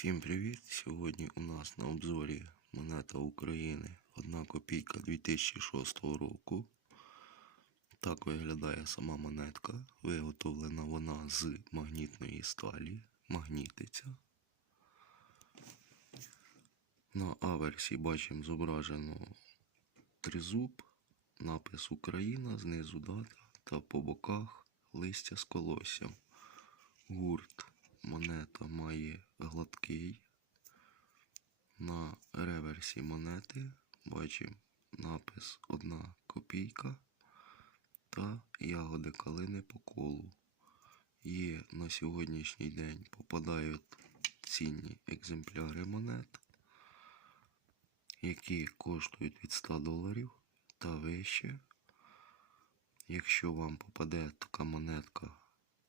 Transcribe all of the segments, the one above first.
Всім привіт! Сьогодні у нас на обзорі монета України 1 копійка 2006 року. Так виглядає сама монетка. Виготовлена вона з магнітної сталі, магнітиця. На аверсі бачимо зображено тризуб, напис Україна, знизу дата та по боках листя з колоссям. Гурт монета має гладкий. На реверсі монети бачимо напис 1 копійка та ягоди калини по колу. Є на сьогоднішній день попадають цінні екземпляри монет, які коштують від 100 доларів та вище. Якщо вам попаде така монетка,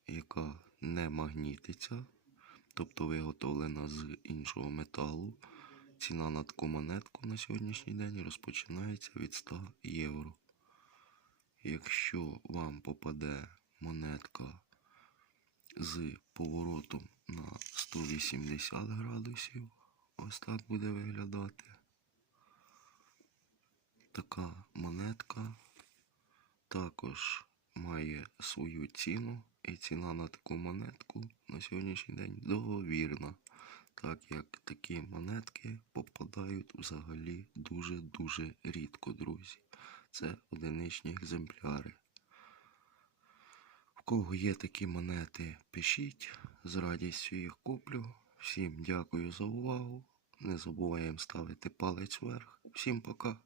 яка не магнітиться, тобто виготовлена з іншого металу, ціна на таку монетку на сьогоднішній день розпочинається від 100 євро. Якщо вам попаде монетка з поворотом на 180 градусів, ось так буде виглядати. Така монетка також має свою ціну, і ціна на таку монетку на сьогоднішній день договірна, так як такі монетки попадають взагалі дуже-дуже рідко, друзі. Це одиничні екземпляри. В кого є такі монети, пишіть, з радістю їх куплю. Всім дякую за увагу. Не забуваємо ставити палець вверх. Всім пока.